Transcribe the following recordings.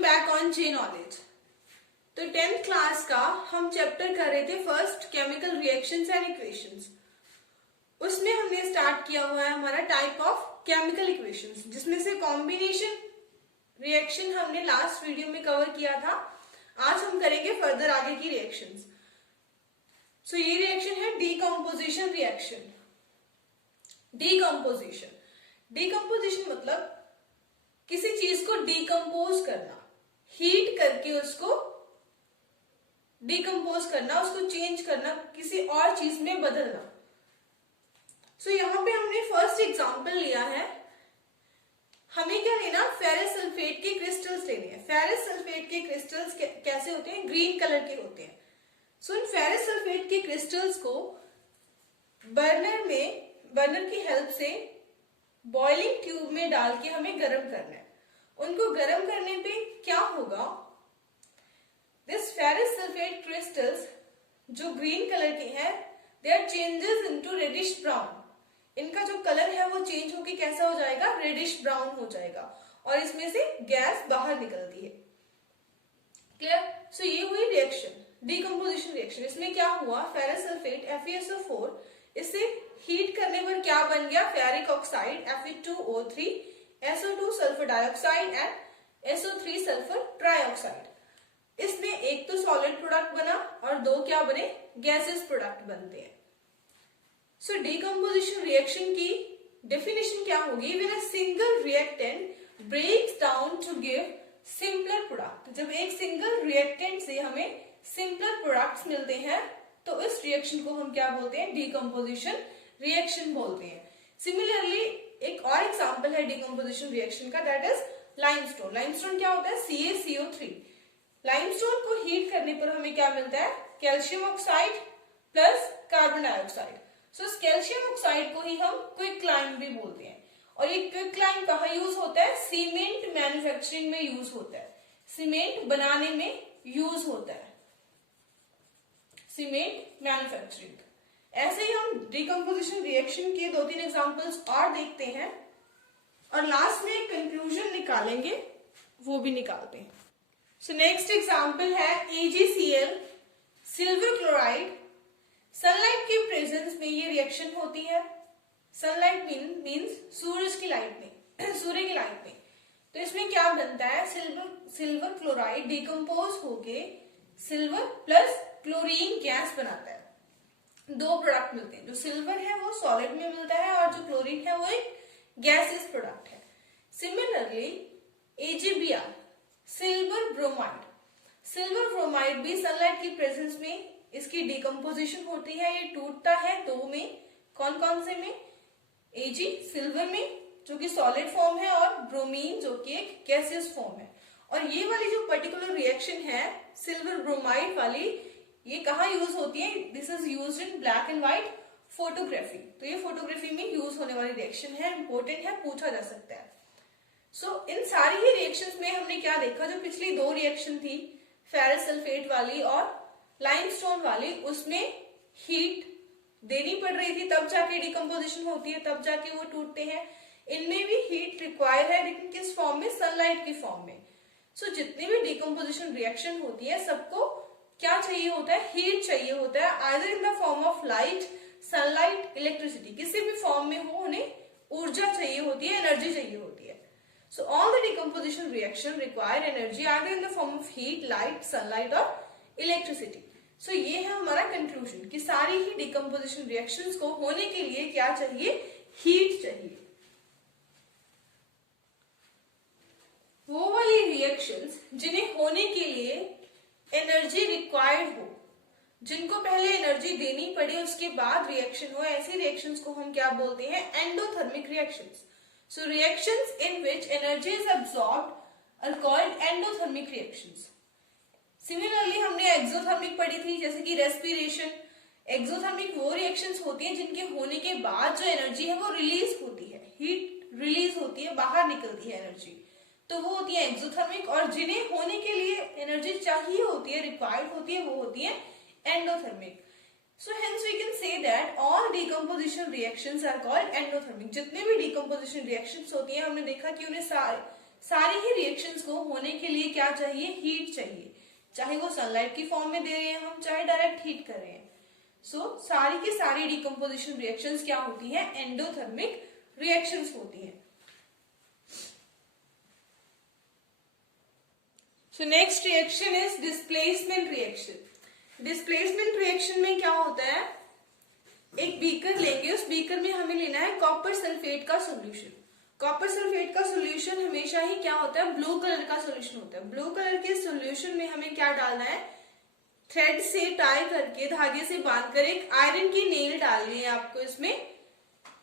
Welcome back on J knowledge. तो 10th class का हम चैप्टर कर रहे थे first chemical reactions and equations. उसमें हमने स्टार्ट किया हुआ है हमारा टाइप ऑफ केमिकल इक्वेशंस, जिसमें से कॉम्बिनेशन रिएक्शन हमने लास्ट वीडियो में कवर किया था। आज हम करेंगे फर्दर आगे की रिएक्शंस। सो ये रिएक्शन है डीकंपोजिशन रिएक्शन। डीकंपोजिशन मतलब किसी चीज को डीकंपोज करना, हीट करके उसको डीकंपोज करना, उसको चेंज करना, किसी और चीज में बदलना। सो यहाँ पे हमने फर्स्ट एग्जांपल लिया है। हमें क्या लेना, फेरस सल्फेट के क्रिस्टल्स लेने हैं। फेरस सल्फेट के क्रिस्टल्स कैसे होते हैं, ग्रीन कलर के होते हैं। सो इन फेरस सल्फेट के क्रिस्टल्स को बर्नर की हेल्प से बॉइलिंग ट्यूब में डाल के हमें गर्म करना है। उनको गर्म करने पे क्या होगा, दिस फेरस सल्फेट क्रिस्टल्स जो ग्रीन कलर के हैं, they are changes into reddish brown. इनका जो कलर है वो चेंज होके कैसा हो जाएगा, रेडिश ब्राउन हो जाएगा और इसमें से गैस बाहर निकलती है। क्लियर? सो ये हुई रिएक्शन, डीकंपोजिशन रिएक्शन। इसमें क्या हुआ, फेरस सल्फेट FeSO4 इसे हीट करने पर क्या बन गया, ferric oxide Fe2O3, SO2 sulphur dioxide and SO3 sulphur trioxide. इसमें एक तो सॉलिड प्रोडक्ट बना और दो क्या बने, गैसेस प्रोडक्ट बनते हैं। सो डीकंपोजिशन रिएक्शन की डेफिनेशन क्या होगी, when a single reactant breaks down to give simpler product. जब एक सिंगल रिएक्टेंट से हमें सिंपलर प्रोडक्ट्स मिलते हैं तो इस रिएक्शन को हम क्या बोलते हैं, डीकंपोजिशन रिएक्शन बोलते हैं। सिमिलरली एक और एग्जांपल है डीकंपोजिशन रिएक्शन का, दैट इज लाइमस्टोन। लाइमस्टोन क्या होता है, CaCO3। लाइमस्टोन को हीट करने पर हमें क्या मिलता है, calcium oxide plus carbon dioxide. So इस कैल्शियम ऑक्साइड को ही हम क्विकलाइम भी बोलते हैं। और ये क्विकलाइम कहाँ यूज होता है, सीमेंट मैन्युफैक्चरिंग में यूज होता है, सीमेंट बनाने में यूज होता है, सीमेंट मैन्युफैक्चरिंग। ऐसे ही हम डीकंपोजिशन रिएक्शन के 2-3 एग्जांपल्स और देखते हैं और लास्ट में एक कंक्लूजन निकालेंगे, वो भी निकालते हैं। सो नेक्स्ट एग्जांपल है AgCl सिल्वर क्लोराइड। सनलाइट के प्रेजेंस में ये रिएक्शन होती है। सनलाइट मीन्स सूरज की लाइट में, सूर्य की लाइट में। तो इसमें क्या बनता है, सिल्वर क्लोराइड डिकम्पोज होके सिल्वर प्लस क्लोरीन गैस बनाता है। दो प्रोडक्ट मिलते हैं, जो सिल्वर है वो सॉलिड में मिलता है और जो क्लोरीन है वो एक गैसियस प्रोडक्ट है। Similarly AgBr silver bromide. Silver bromide भी सनलाइट की प्रेजेंस में इसकी डिकम्पोजिशन होती है। ये टूटता है दो में, कौन कौन से में, Ag सिल्वर में जो कि सॉलिड फॉर्म है और ब्रोमीन जो कि एक गैसियस फॉर्म है। और ये वाली जो पर्टिकुलर रिएक्शन है सिल्वर ब्रोमाइड वाली, ये कहाँ यूज होती है, this is used in black and white photography. तो ये फोटोग्राफी में यूज होने वाली रिएक्शन है, इंपॉर्टेंट है, पूछा जा सकता है। सो इन सारी ही रिएक्शंस में हमने क्या देखा, जो पिछली दो रिएक्शन थी फेरस सल्फेट वाली और लाइमस्टोन वाली, उसमें हीट देनी पड़ रही थी तब जाके डिकम्पोजिशन होती है, तब जाके वो टूटते हैं। इनमें भी हीट रिक्वायर है, लेकिन किस फॉर्म में, सनलाइट की फॉर्म में। सो जितनी भी डिकम्पोजिशन रिएक्शन होती है सबको क्या चाहिए होता है, हीट चाहिए होता है, either in the form of light, sunlight, electricity. किसी भी फॉर्म में हो, उन्हें ऊर्जा चाहिए होती है, एनर्जी चाहिए होती है। So all the decomposition reaction require energy either in the form of heat, light, sunlight और इलेक्ट्रिसिटी। सो ये है हमारा कंक्लूजन कि सारी ही डिकम्पोजिशन रिएक्शंस को होने के लिए क्या चाहिए, हीट चाहिए। वो वाली रिएक्शंस जिन्हें होने के लिए एनर्जी रिक्वायर्ड हो, जिनको पहले एनर्जी देनी पड़े उसके बाद रिएक्शन हो, ऐसी रिएक्शंस को हम क्या बोलते हैं, endothermic reactions. So reactions in which energy is absorbed are called endothermic reactions. Similarly हमने एक्सोथर्मिक पढ़ी थी, जैसे कि रेस्पिरेशन। एक्सोथर्मिक वो रिएक्शंस होती हैं जिनके होने के बाद जो एनर्जी है वो रिलीज होती है, हीट रिलीज होती है, बाहर निकलती है एनर्जी, तो वो होती है एक्सोथर्मिक। और जिन्हें होने के लिए एनर्जी चाहिए होती है, रिक्वायर्ड होती है, वो होती है endothermic. So hence we can say that all decomposition reactions are called endothermic. जितने भी डिकम्पोजिशन रिएक्शंस होती हैं, हमने देखा कि उन्हें सारी ही रिएक्शंस को होने के लिए क्या चाहिए, हीट चाहिए, चाहे वो सनलाइट की फॉर्म में दे रहे हैं हम, चाहे डायरेक्ट हीट कर रहे हैं। सो सारी की सारी डिकम्पोजिशन रिएक्शंस क्या होती हैं, एंडोथर्मिक रिएक्शंस होती हैं। So next reaction is displacement reaction. Displacement reaction में क्या होता है, एक बीकर लेंगे, उस बीकर में हमें लेना है कॉपर सल्फेट का सॉल्यूशन। कॉपर सल्फेट का सॉल्यूशन हमेशा ही क्या होता है, ब्लू कलर का सॉल्यूशन होता है। ब्लू कलर के सॉल्यूशन में हमें क्या डालना है, थ्रेड से टाई करके, धागे से बांधकर एक आयरन की नेल डालनी है आपको इसमें।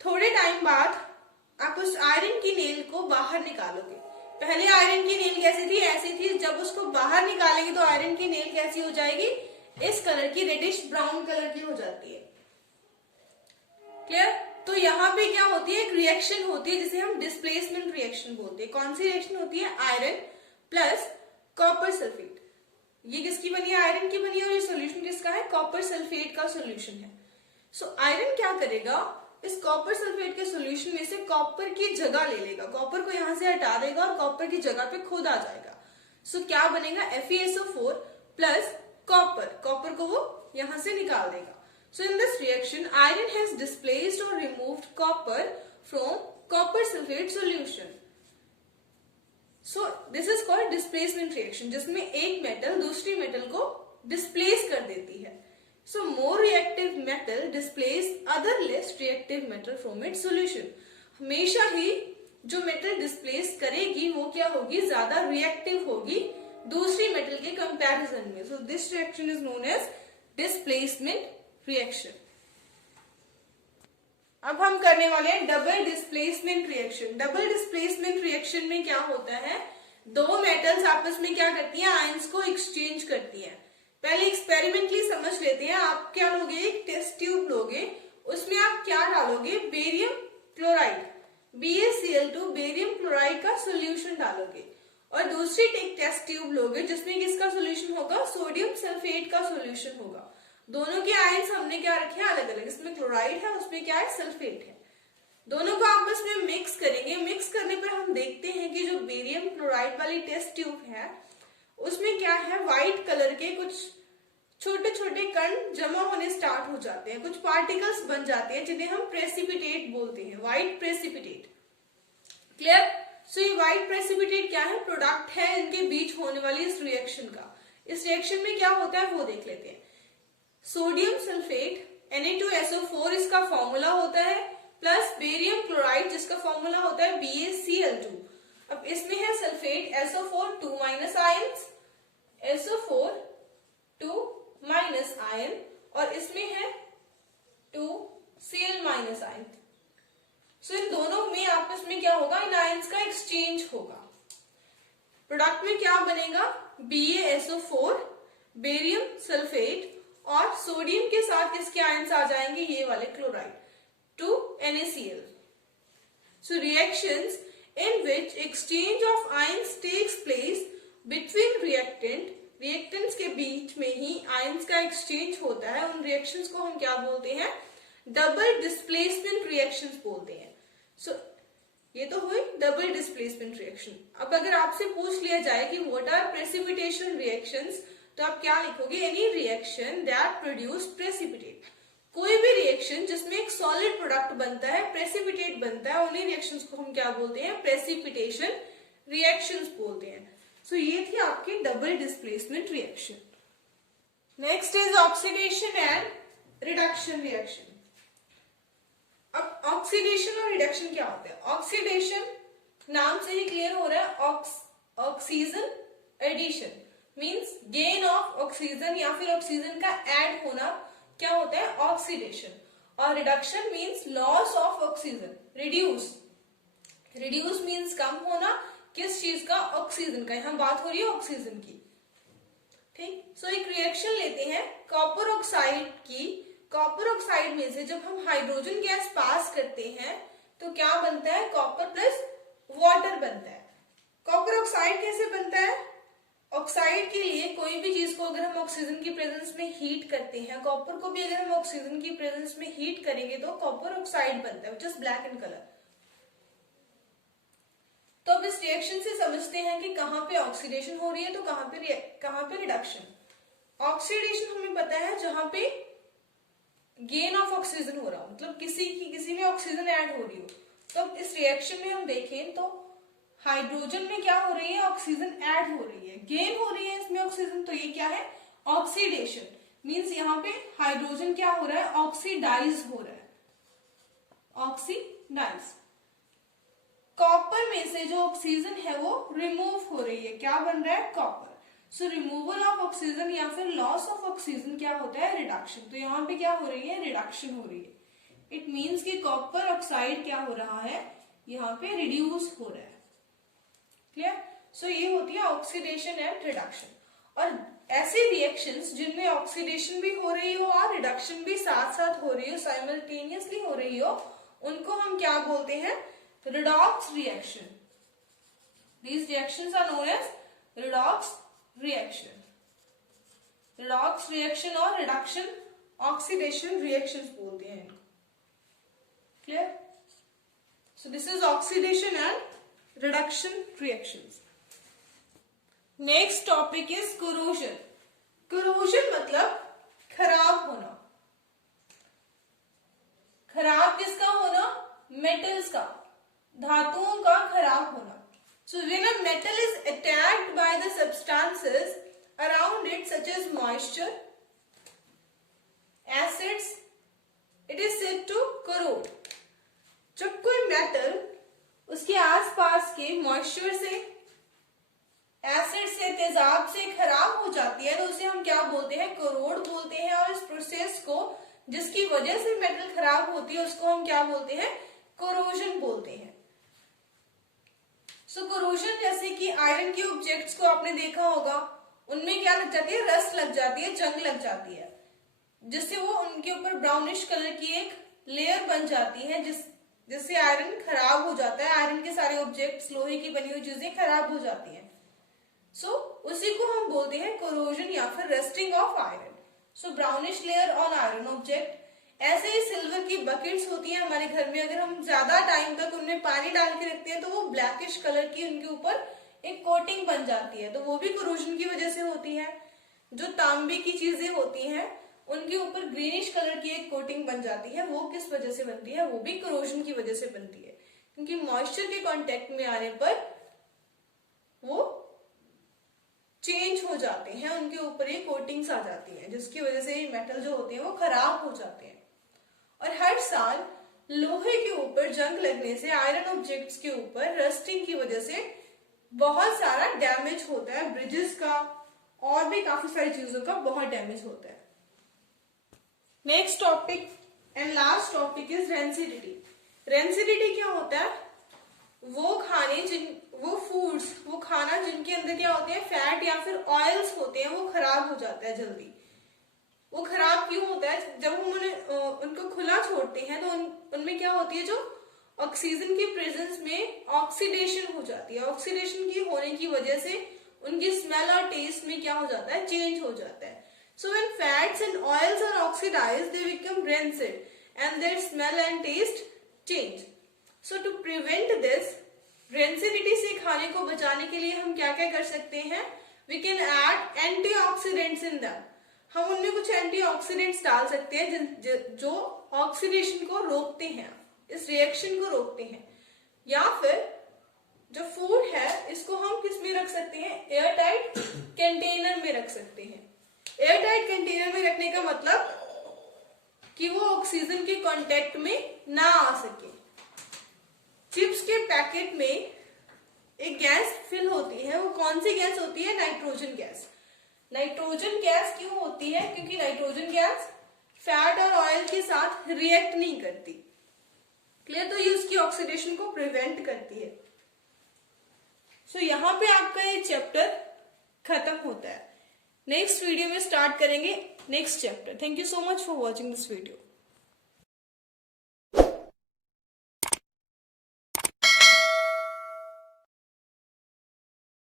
थोड़े टाइम बाद आप उस आयरन की नेल को बाहर निकालोगे। पहले आयरन की नेल कैसी थी, ऐसी थी। जब उसको बाहर निकालेंगे तो आयरन की नेल कैसी हो जाएगी, इस कलर की, रेडिश ब्राउन कलर की हो जाती है। क्लियर? तो यहाँ पे क्या होती है, एक रिएक्शन होती है जिसे हम डिस्प्लेसमेंट रिएक्शन बोलते हैं। कौन सी रिएक्शन होती है, आयरन प्लस कॉपर सल्फेट। ये किसकी बनी है, आयरन की बनी है, और ये सोल्यूशन किसका है, कॉपर सल्फेट का सोल्यूशन है। सो आयरन क्या करेगा, इस कॉपर सल्फेट के सोल्यूशन में से कॉपर की जगह ले लेगा, कॉपर को यहां से हटा देगा और कॉपर की जगह पे खुद आ जाएगा। सो क्या बनेगा, FeSO4 प्लस कॉपर, कॉपर को वो यहां से निकाल देगा। So in this reaction, iron has displaced or removed copper from copper sulfate solution. So this is called displacement reaction, जिसमें एक मेटल दूसरी मेटल को डिस्प्लेस कर देती है। So more reactive metal displace other less reactive metal from its solution. हमेशा ही जो metal displace करेगी वो क्या होगी, ज्यादा रिएक्टिव होगी दूसरी मेटल के कंपैरिजन में। So this reaction is known as displacement reaction. अब हम करने वाले हैं double displacement reaction. Double displacement reaction में क्या होता है, दो मेटल्स आपस में क्या करती हैं, आयंस को एक्सचेंज करती हैं। पहले एक्सपेरिमेंटली समझ लेते हैं। आप क्या लोगे, एक टेस्ट ट्यूब लोगे, उसमें आप क्या डालोगे, barium chloride, BaCl2 barium chloride का सोल्यूशन डालोगे, और दूसरी एक टेस्ट ट्यूब लोगे जिसमें किसका सोल्यूशन होगा, सोडियम सल्फेट का सोल्यूशन होगा। दोनों के आयंस हमने क्या रखे हैं, अलग अलग। इसमें क्लोराइड है, उसमें क्या है, सल्फेट है। दोनों को आपस में मिक्स करेंगे। मिक्स करने पर हम देखते हैं कि जो बेरियम क्लोराइड वाली टेस्ट ट्यूब है उसमें क्या है, व्हाइट कलर के कुछ छोटे छोटे कण जमा होने स्टार्ट हो जाते हैं, कुछ पार्टिकल्स बन जाते हैं जिन्हें हम प्रेसिपिटेट बोलते हैं, व्हाइट प्रेसिपिटेट। क्लियर? सो ये व्हाइट प्रेसिपिटेट क्या है, प्रोडक्ट है इनके बीच होने वाली इस रिएक्शन का। इस रिएक्शन में क्या होता है वो देख लेते हैं। सोडियम सल्फेट Na2SO4 इसका फॉर्मूला होता है, प्लस बेरियम क्लोराइड जिसका फॉर्मूला होता है BaCl2। अब इसमें है sulphate SO4 2 minus ions, SO4 2 minus ion, और इसमें है 2Cl माइनस आयन। सो इन दोनों में आपस में क्या होगा, इन आयंस का एक्सचेंज होगा। प्रोडक्ट में क्या बनेगा, BaSO4 बेरियम सल्फेट, और सोडियम के साथ किसके आयंस आ जाएंगे, ये वाले chloride, 2NaCl। So reactions in which exchange of ions takes place between reactant, reactants के बीच में ही आयंस का एक्सचेंज होता है, उन रिएक्शंस को हम क्या बोलते हैं, डबल डिस्प्लेसमेंट रिएक्शंस बोलते हैं। सो ये तो हुई डबल डिस्प्लेसमेंट रिएक्शन। अब अगर आपसे पूछ लिया जाए कि व्हाट आर प्रेसिपिटेशन रिएक्शंस, तो आप क्या लिखोगे, any reaction that produce precipitate. कोई भी रिएक्शन जिसमें एक सॉलिड प्रोडक्ट बनता है, प्रेसिपिटेट बनता है, उन्हीं रिएक्शंस को हम क्या बोलते हैं, प्रेसिपिटेशन रिएक्शंस बोलते हैं। सो ये थी आपकी double displacement reaction. Next is oxidation and reduction reaction. अब ऑक्सीडेशन और रिडक्शन क्या होता है, ऑक्सीडेशन नाम से ही क्लियर हो रहा है, oxygen addition means gain of oxygen या फिर ऑक्सीजन का ऐड होना क्या होता है, ऑक्सीडेशन। और reduction means loss of oxygen, reduce. Reduce means कम होना, किस चीज का, ऑक्सीजन का। यहां बात हो रही है ऑक्सीजन की। ठीक, सो एक रिएक्शन लेते हैं कॉपर ऑक्साइड की। कॉपर ऑक्साइड में से जब हम हाइड्रोजन गैस पास करते हैं तो क्या बनता है, कॉपर प्लस वाटर बनता है। कॉपर ऑक्साइड कैसे बनता है, ऑक्साइड के लिए कोई भी चीज को अगर हम ऑक्सीजन की प्रेजेंस में हीट करते हैं, कॉपर को भी अगर हम ऑक्सीजन की प्रेजेंस में हीट करेंगे तो कॉपर ऑक्साइड बनता है, which is black in colour. तो अब इस रिएक्शन से समझते हैं कि कहाँ पे ऑक्सीडेशन हो रही है तो कहाँ पे रिडक्शन। ऑक्सीडेशन हमें पता है जहां पे गेन ऑफ ऑक्सीजन हो रहा हो, मतलब किसी में ऑक्सीजन ऐड हो रही हो। तो अब इस रिएक्शन में हम देखें तो हाइड्रोजन में क्या हो रही है, ऑक्सीजन ऐड हो रही है, गेन हो रही है इसमें ऑक्सीजन, तो ये क्या है, ऑक्सीडेशन। मींस यहाँ पे हाइड्रोजन क्या हो रहा है, ऑक्सीडाइज हो रहा है, ऑक्सीडाइज। कॉपर में से जो ऑक्सीजन है वो रिमूव हो रही है, क्या बन रहा है, copper. So removal of oxygen या फिर लॉस ऑफ ऑक्सीजन क्या होता है, रिडक्शन। तो यहाँ पे क्या हो रही है, रिडक्शन हो रही है। इट मीन्स कि कॉपर ऑक्साइड क्या हो रहा है, यहाँ पे रिड्यूस हो रहा है। क्लियर। सो ये होती है ऑक्सीडेशन एंड रिडक्शन। और ऐसे रिएक्शंस जिनमें ऑक्सीडेशन भी हो रही हो और रिडक्शन भी साथ साथ हो रही हो, साइमल्टेनियसली हो रही हो, उनको हम क्या बोलते हैं, redox reaction. These reactions are known as redox reaction. Redox reaction और reduction oxidation reactions बोलते हैं इनको। Clear? So this is oxidation and reduction reactions. Next topic is corrosion. Corrosion मतलब खराब होना। खराब किसका होना, मेटल्स का, धातुओं का खराब होना। So when a metal is attacked by the substances around it such as moisture, acids, it is said to corrode. जब कोई मेटल उसके आसपास के मॉइस्चर से, एसिड से, तेजाब से खराब हो जाती है तो उसे हम क्या बोलते हैं, कोरोड बोलते हैं। और इस प्रोसेस को जिसकी वजह से मेटल खराब होती है उसको हम क्या बोलते हैं, कोरोजन बोलते हैं। सो कोरोजन जैसे कि आयरन के ऑब्जेक्ट्स को आपने देखा होगा, उनमें क्या लग जाती है, रस्ट लग जाती है, जंग लग जाती है, जिससे वो उनके ऊपर ब्राउनिश कलर की एक लेयर बन जाती है, जिससे आयरन खराब हो जाता है। आयरन के सारे ऑब्जेक्ट्स, लोहे की बनी हुई चीजें खराब हो जाती हैं। सो उसी को हम बोलते हैं कोरोजन या फिर rusting of iron. So brownish layer on iron object. ऐसे ही सिल्वर की बकेट्स होती है हमारे घर में, अगर हम ज्यादा टाइम तक उनमें पानी डाल के रखते हैं तो वो ब्लैकिश कलर की उनके ऊपर एक कोटिंग बन जाती है, तो वो भी कोरोजन की वजह से होती है। जो तांबे की चीजें होती हैं उनके ऊपर ग्रीनिश कलर की एक कोटिंग बन जाती है, वो किस वजह से बनती है, वो भी कोरोजन की वजह से बनती है, क्योंकि मॉइस्चर के कांटेक्ट में आने पर वो चेंज हो जाते हैं, उनके ऊपर ये कोटिंग्स आ जाती हैं, जिसकी वजह से ये मेटल जो होते हैं वो खराब हो जाते हैं। और हर साल लोहे के ऊपर जंग लगने से, आयरन ऑब्जेक्ट्स के ऊपर रस्टिंग की वजह से बहुत सारा डैमेज होता है, ब्रिजेस का और भी काफी सारी चीजों का बहुत डैमेज होता है। Next topic and last topic is rancidity. Rancidity क्या होता है, वो खाना जिनके अंदर क्या होते हैं, फैट या फिर ऑयल्स होते हैं, वो खराब हो जाता है जल्दी। वो खराब क्यों होता है, जब हम उनको खुला छोड़ते हैं तो उनमें क्या होती है, जो ऑक्सीजन की प्रेजेंस में ऑक्सीडेशन हो जाती है। ऑक्सीडेशन की होने की वजह से उनकी स्मेल और टेस्ट में क्या हो जाता है, चेंज हो जाता है। So when fats and oils are oxidised they become rancid and their smell and taste change. So to prevent this rancidity से खाने को बचाने के लिए हम क्या क्या कर सकते हैं, we can add antioxidants in that. हम उनमें कुछ एंटीऑक्सीडेंट्स डाल सकते हैं जो ऑक्सीडेशन को रोकते हैं, इस रिएक्शन को रोकते हैं। या फिर जो फूड है इसको हम किस में रख सकते हैं, एयर टाइट कंटेनर में रख सकते हैं। एयर टाइट कंटेनर में रखने का मतलब कि वो ऑक्सीजन के कांटेक्ट में ना आ सके। चिप्स के पैकेट में एक गैस फिल होती है, वो कौन सी गैस होती है, नाइट्रोजन गैस। नाइट्रोजन गैस क्यों होती है, क्योंकि नाइट्रोजन गैस फैट और ऑयल के साथ रिएक्ट नहीं करती। क्लियर, तो ये उसकी ऑक्सीडेशन को प्रिवेंट करती है। सो यहाँ पे आपका ये चैप्टर खत्म होता है। नेक्स्ट वीडियो में स्टार्ट करेंगे next chapter. Thank you so much for watching this video.